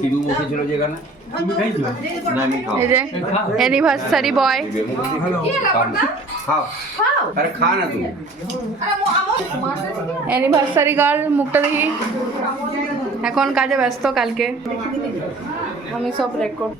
সিধু মুখে ছিল যেখানে एनिवर्सरी बॉय अरे खा ना तुम एनिवर्सरी गार्ल मुखটা দেখি এখন কাজে ব্যস্ত কালকে আমি সব রেকর্ড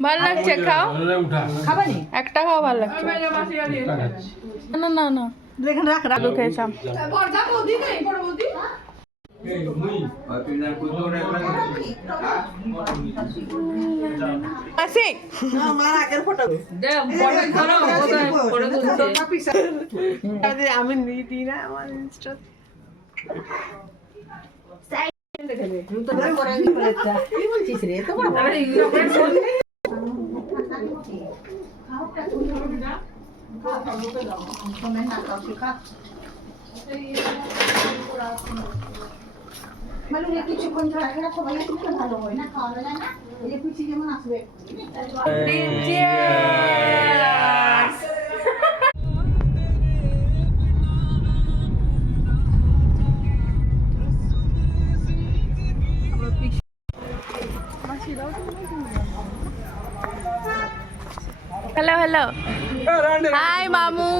ভালো লাগছে খাও খাবানি একটা খাও ভালো লাগছে না না না দেখেন রাখ রাখ খেয়েছাম আমি দিই না আমার ইনস্টা কিছুক্ষণ ঝাড়া সবাই একটু ভালো হয় না খাওয়ানো যায় না এই যে পিছিয়ে যেমন আসবে हेलो हेलो हाय मामू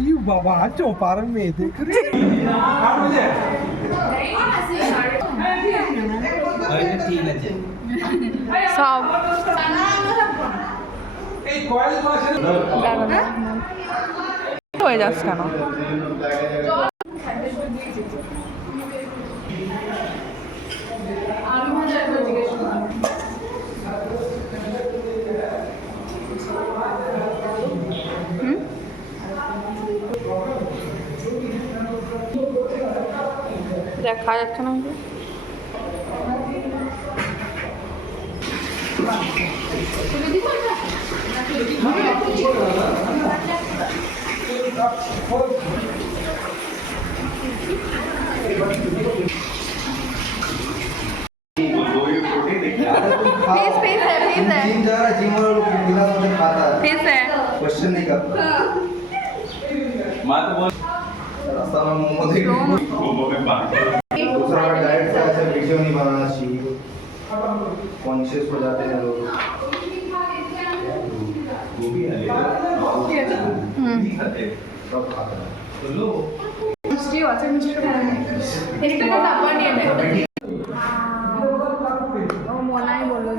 यू बाबा चौपार में देख रहे सब হয়ে যাচ্ছে কেন দেখা যাচ্ছে না क्वेश्चन नहीं करता दूसरा डाइट से ऐसे वीडियो नहीं बनाना चाहिए कॉन्शियस हो जाते हैं लोग सब खाते हैं মনাই বললো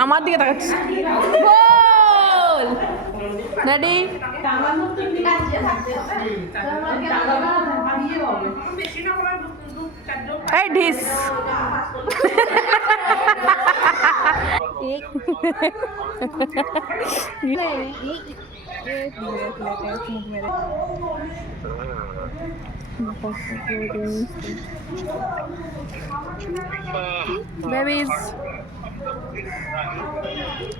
আমার দিকে তাকাচ্ছিস গোল রেডি এই ঢিস बेबीज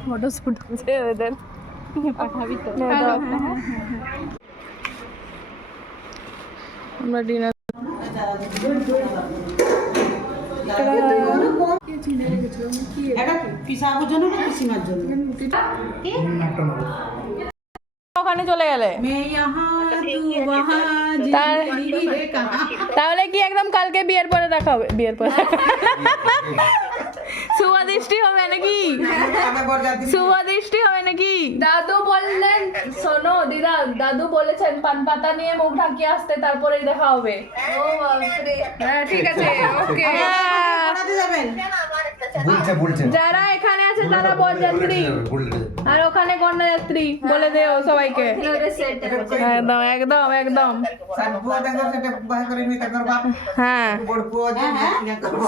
फोटो शूट से इधर পাঠাবি তো আমরা ডিনার ওখানে চলে গেলে তাহলে কি একদম কালকে বিয়ের পরে দেখা হবে বিয়ের পরে শুভদৃষ্টি হবে নাকি শুভদৃষ্টি হবে নাকি দাদু বললেন শোনো দিদা দাদু বলেছেন পান পাতা নিয়ে মুখ ঢাকিয়ে আসতে তারপরেই দেখা হবে ও বাপরে হ্যাঁ ঠিক আছে ওকে বলছে যারা এখানে আছে তারা বরযাত্রী আর ওখানে কন্যাযাত্রী বলে দেও সবাইকে একদম একদম একদম হ্যাঁ